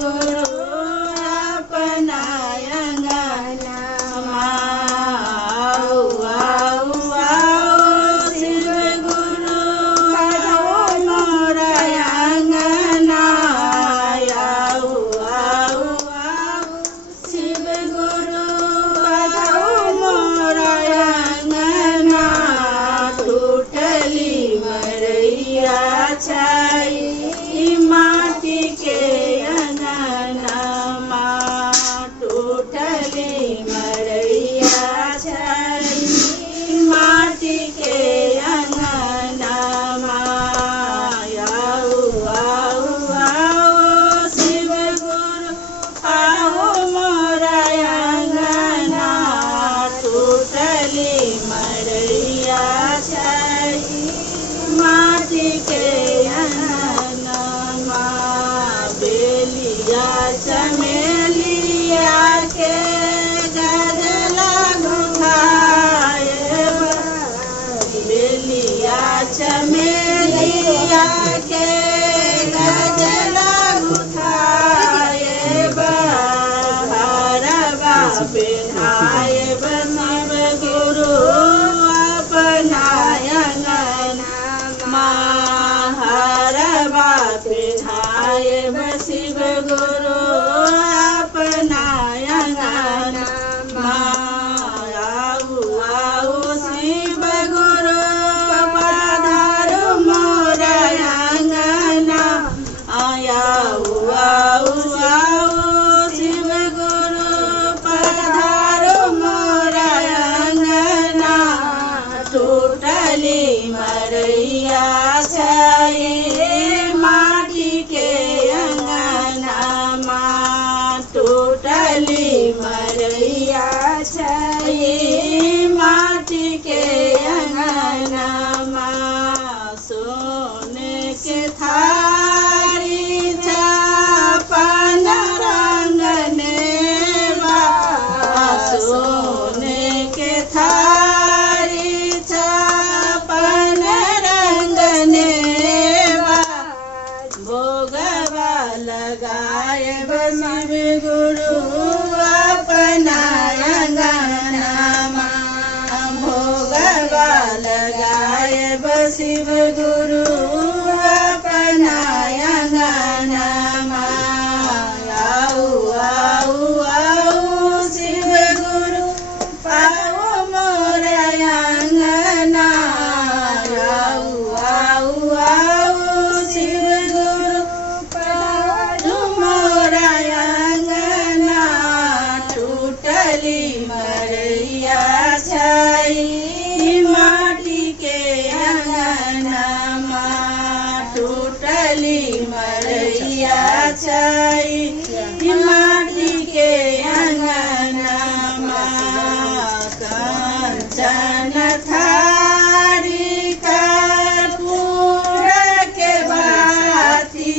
गुरु अपनाय अंगनमा आओ आओ आओ शिव गुरु आओ मोरा अंगना आओ आओ आओ शिव गुरु आओ मोरा अंगना टूटली मरैया छाई माटी के अंगनमा टूटली मरैया छाई माटी के अंगनमा आओ आओ आओ शिव गुरु आओ मोरा अंगना टूटली मरैया छाई माटी के अंगनमा बेलिया चमेलिया के गजला घुमाए बेलिया चमेलिया के गजला घुमाए हरवा बिहाय बनब गुरु अपनाय अंगनमा हरवा बिहाय शिव गुरु अपनाय अंगनमा आओ आओ शिव गुरु पधारो मोरा अंगना आओ आओ आओ शिव गुरु पधारो मोरा अंगना टूटली मरैया छाई माटी के अंगनमा टूटली मरैया छाई माटी के अंगनमा सोने के थारी छापन रंगने सोने के थारी छापन रंगने भोगवा लगाए शिव गुरु अपनाय अंगनमा भोगवा लगाए शिव गुरु अपनाय अंगनमा आओ आओ आओ शिव गुरु आओ मोरा अंगना आओ आओ आओ शिव गुरु पधारो मोरा अंगना टूटली मरैया छाई माटी के अंगनमा टूटली मरैया छाई माटी के अंगनमा कंचन थारी कर्पूर के बाती